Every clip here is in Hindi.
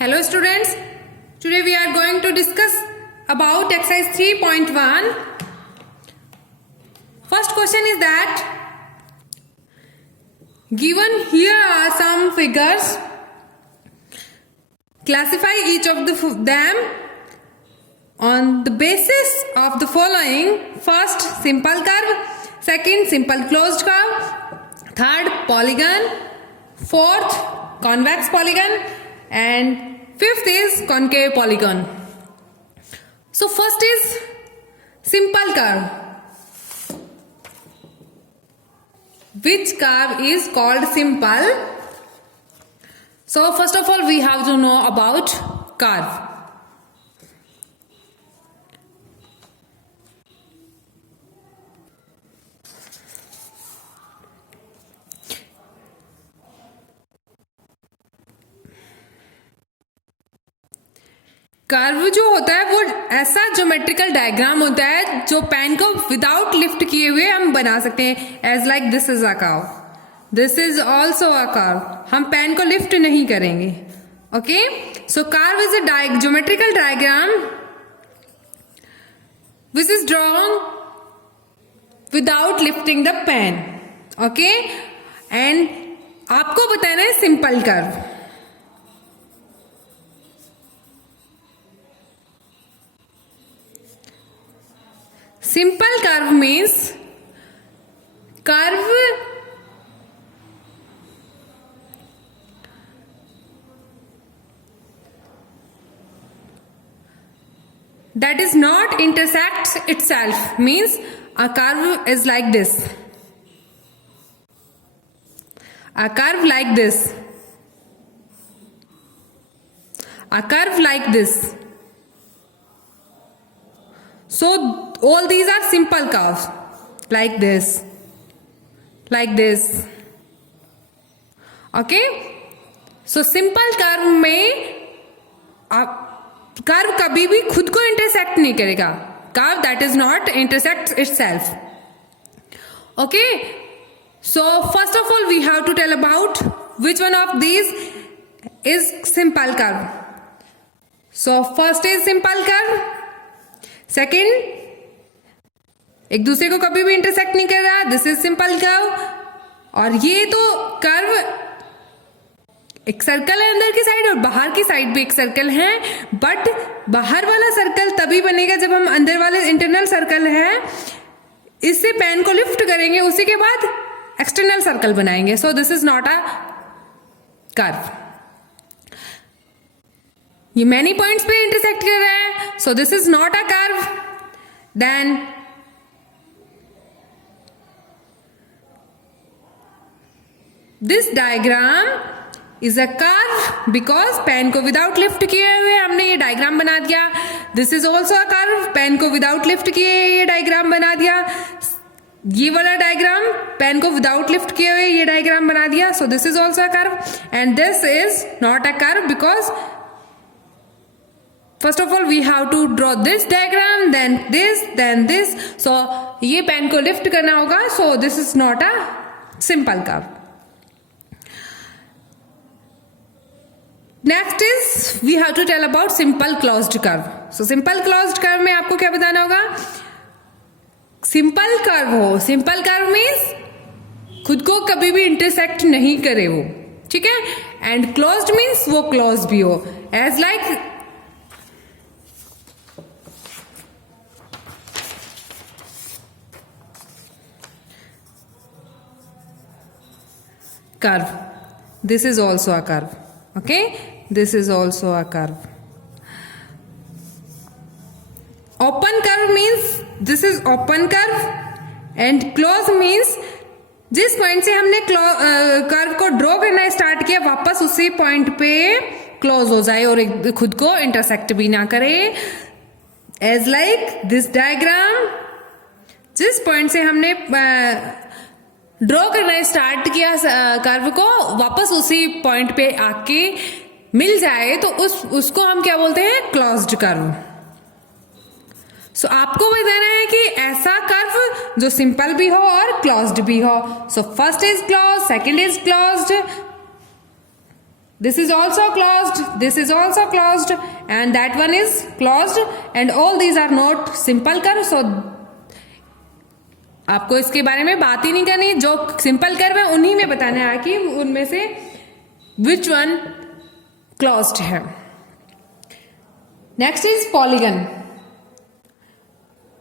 Hello students, today we are going to discuss about exercise 3.1. First question is that given here are some figures, classify each of them on the basis of the following. First, simple curve. Second, simple closed curve. Third, polygon. Fourth, convex polygon. And fifth is concave polygon. So first is simple curve. Which curve is called simple? So first of all we have to know about curve. Curve जो होता है वो ऐसा ज्योमेट्रिकल डायग्राम होता है जो पेन को विदाउट लिफ्ट किए हुए हम बना सकते हैं. As like this is a curve, this is also a curve. हम पेन को लिफ्ट नहीं करेंगे. Okay, so curve is a geometrical diagram which is drawn without lifting the pen. Okay, and आपको बताना है simple curve. Simple curve means curve that is not intersects itself. Means a curve is like this, a curve like this, a curve like this. So all these are simple curves, like this, like this. Okay, so simple curve में कर्व कभी भी खुद को इंटरसेक्ट नहीं करेगा. Curve that is not intersect itself. Okay, so first of all we have to tell about which one of these is simple curve. So first is simple curve. Second, एक दूसरे को कभी भी इंटरसेक्ट नहीं कर रहा, दिस इज सिंपल कर्व. और ये तो कर्व एक सर्कल है अंदर की साइड और बाहर की साइड भी एक सर्कल है. बट बाहर वाला सर्कल तभी बनेगा जब हम अंदर वाले इंटरनल सर्कल है इससे पेन को लिफ्ट करेंगे, उसी के बाद एक्सटर्नल सर्कल बनाएंगे. So this is not a curve. ये मैनी पॉइंट्स पे इंटरसेक्ट कर रहा है, so this is not a curve. Then this diagram is a curve because pen को विदाउट लिफ्ट किए हुए हमने ये डायग्राम बना दिया. This is also a curve, pen को विदाउट लिफ्ट किए ये डायग्राम बना दिया. ये वाला डायग्राम पेन को विदाउट लिफ्ट किए हुए ये डायग्राम बना दिया. सो this is also a curve. And this is not a curve because first of all we have to draw this diagram, then this. So ये पेन को लिफ्ट करना होगा. So this is not a simple curve. Next is we have to tell about simple closed curve. So simple closed curve में आपको क्या बताना होगा? सिंपल कर्व हो, सिंपल कर्व मीन्स खुद को कभी भी इंटरसेक्ट नहीं करे वो, ठीक है. एंड क्लोज्ड मीन्स वो क्लोज भी हो. As like curve. This is also a curve. Okay, this is also a curve. Open curve means this is open curve and close means जिस पॉइंट से हमने कर्व को ड्रॉ करना स्टार्ट किया वापस उसी पॉइंट पे क्लोज हो जाए और खुद को इंटरसेक्ट भी ना करे. एज लाइक दिस डायग्राम, जिस पॉइंट से हमने ड्रॉ करना स्टार्ट किया कर्व को वापस उसी पॉइंट पे आके मिल जाए तो उसको हम क्या बोलते हैं? Closed curve. सो आपको बताना है कि ऐसा कर्व जो सिंपल भी हो और क्लोज्ड भी हो. सो first is close, second is closed, this is also closed, this is also closed, and that one is closed, and all these are not simple curve. So आपको इसके बारे में बात ही नहीं करनी, जो सिंपल कर्व है उन्हीं में बताना है कि उनमें से विच वन क्लोज्ड है. Next is polygon.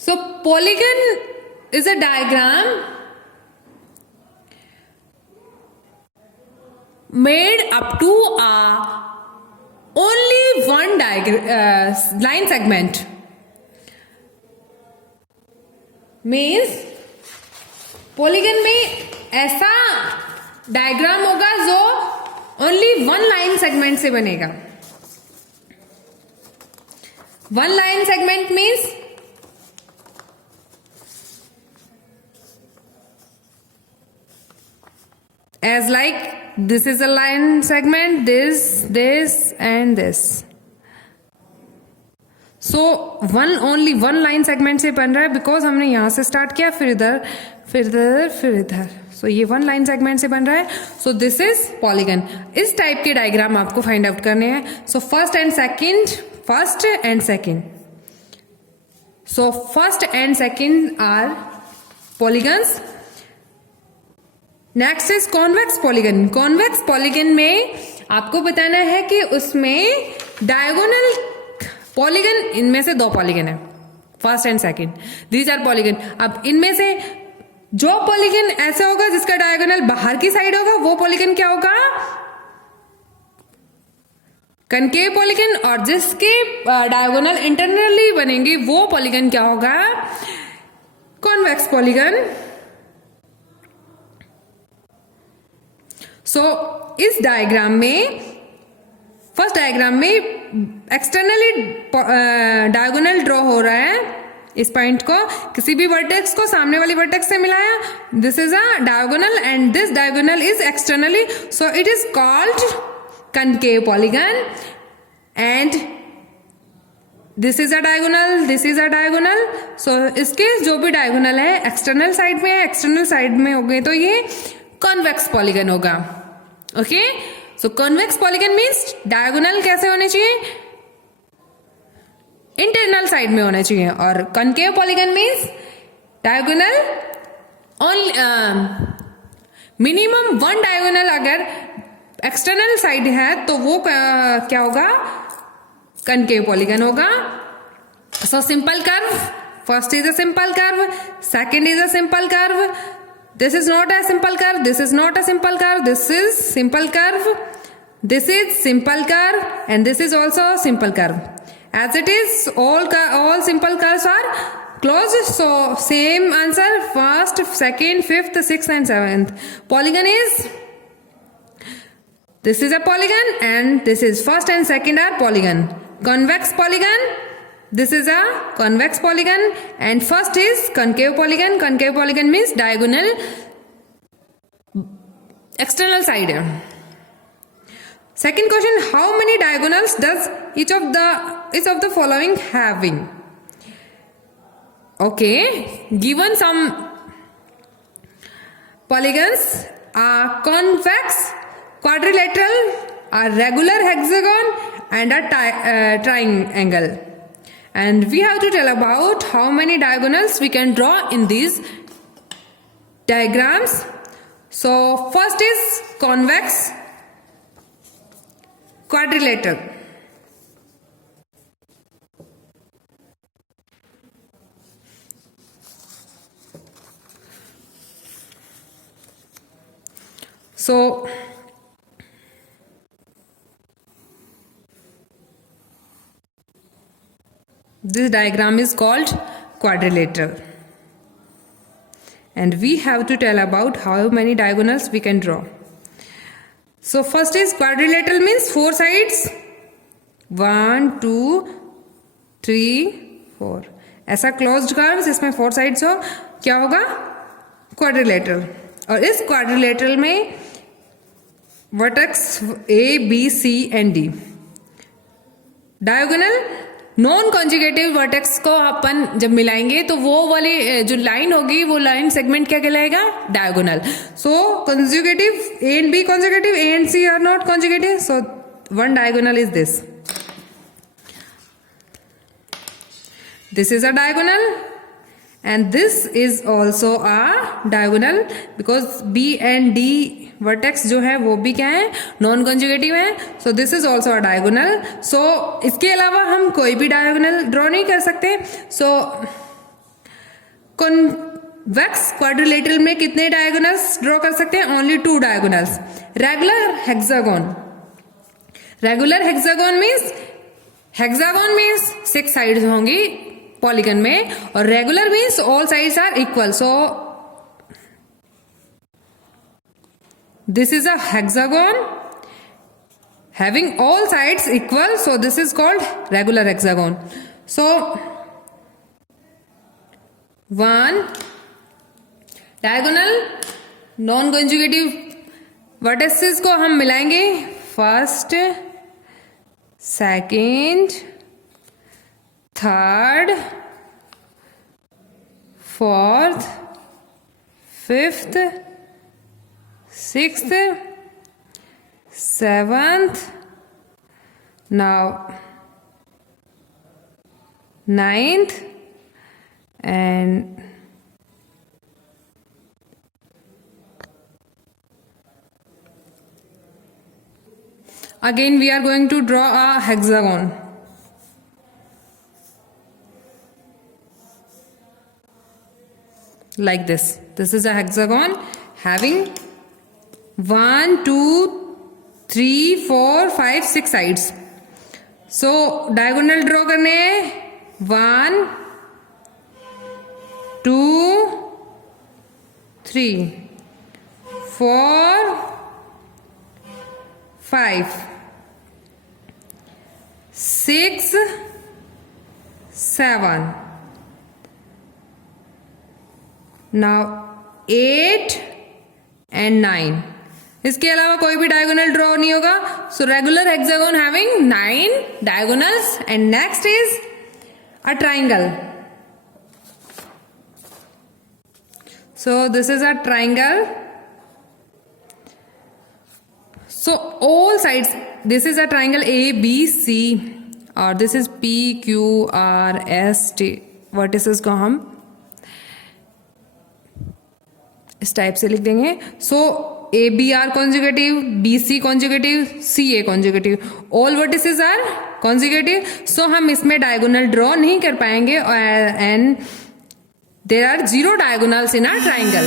So polygon is a diagram made up to only one line segment. Means polygon में ऐसा डायग्राम होगा जो only one line segment से बनेगा. One line segment means as like this is a line segment, this and this. So only one line segment से बन रहा है because हमने यहाँ से start किया, फिर इधर, फिर इधर, फिर इधर. So ये one line segment से बन रहा है. So this is polygon. इस टाइप के डायग्राम आपको फाइंड आउट करने हैं. So first and second. So first and second are polygons. Next is convex polygon. Convex polygon में आपको बताना है कि उसमें डायगोनल पॉलीगन, इनमें से दो पॉलीगन है, first and second, these are polygon. अब इनमें से जो पॉलीगन ऐसे होगा जिसका डायगोनल बाहर की साइड होगा वो पॉलीगन क्या होगा? Concave polygon. और जिसके डायगोनल इंटरनली बनेंगे वो पॉलीगन क्या होगा? Convex polygon. सो इस डायग्राम में, फर्स्ट डायग्राम में एक्सटर्नली डायगोनल ड्रॉ हो रहा है. इस पॉइंट को किसी भी वर्टेक्स को सामने वाली वर्टेक्स से मिलाया. This is a diagonal and this diagonal is externally, so it is called concave polygon. And this is a diagonal, this is a diagonal. So इसके जो भी डायगोनल है एक्सटर्नल साइड में है, एक्सटर्नल साइड में हो गए तो ये कॉन्वेक्स पॉलीगन होगा. ओके, सो कॉन्वेक्स पॉलीगन मीन्स डायगोनल कैसे होने चाहिए? इंटरनल साइड में होना चाहिए. और concave polygon means diagonal only, minimum one diagonal अगर एक्सटर्नल साइड है तो वो क्या होगा? कॉन्केव पॉलीगन होगा. So simple curve, first is a simple curve, second is a simple curve. This is not a simple curve, this is not a simple curve, this is simple curve, this is simple curve, and this is also simple curve. As it is, all simple curves are closed. So same answer, first, second, fifth, sixth and seventh. Polygon is, this is a polygon and this is first and second are polygon. Convex polygon, this is a convex polygon and first is concave polygon. Concave polygon means diagonal external side. Second question, how many diagonals does each of the following having? Okay, given some polygons are convex, quadrilateral, a regular hexagon and a triangle. And we have to tell about how many diagonals we can draw in these diagrams. So first is convex quadrilateral. So this diagram is called quadrilateral. And we have to tell about how many diagonals we can draw. So first is quadrilateral means four sides. 1, 2, 3, 4. ऐसा closed curve जिसमें four sides हो, क्या होगा? Quadrilateral. और इस quadrilateral में vertex A, B, C and D. Diagonal non conjugative vertex को अपन जब मिलाएंगे तो वो वाली जो लाइन होगी वो लाइन सेगमेंट क्या कहलाएगा, diagonal. So conjugative A and B conjugative, A and C are not conjugative, so one diagonal is this. This is a diagonal and this is also a diagonal because B and D vertex जो है वो भी क्या है, नॉन कंजुगेटिव है. So this is also a diagonal. So इसके अलावा हम कोई भी डायगोनल ड्रॉ नहीं कर सकते. सो कॉन्वेक्स क्वाड्रिलेटरल में कितने डायगोनल्स ड्रॉ कर सकते हैं, only 2 diagonals. Regular hexagon, regular hexagon means 6 sides होंगी पॉलीगन में, और regular means all sides are equal. So this is a hexagon having all sides equal, so this is called regular hexagon. So 1 diagonal non conjugative vertices को हम मिलाएंगे, first, second, third, fourth, fifth, sixth, seventh, now ninth and again we are going to draw a hexagon. Like this. This is a hexagon having 1, 2, 3, 4, 5, 6 sides. So diagonal draw करने 1, 2, 3, 4, 5, 6, 7. Now 8 and 9. इसके अलावा कोई भी डायगोनल ड्रॉ नहीं होगा. So regular hexagon having 9 diagonals and next is a triangle. So this is a triangle. So all sides, this is a triangle A, B, C, और this is P, Q, R, S, T. Vertices को हम इस टाइप से लिख देंगे. So A B are conjugative, B C conjugative, C A conjugative, all vertices are conjugative. So हम इसमें डायगोनल ड्रॉ नहीं कर पाएंगे and there are 0 diagonals in a triangle.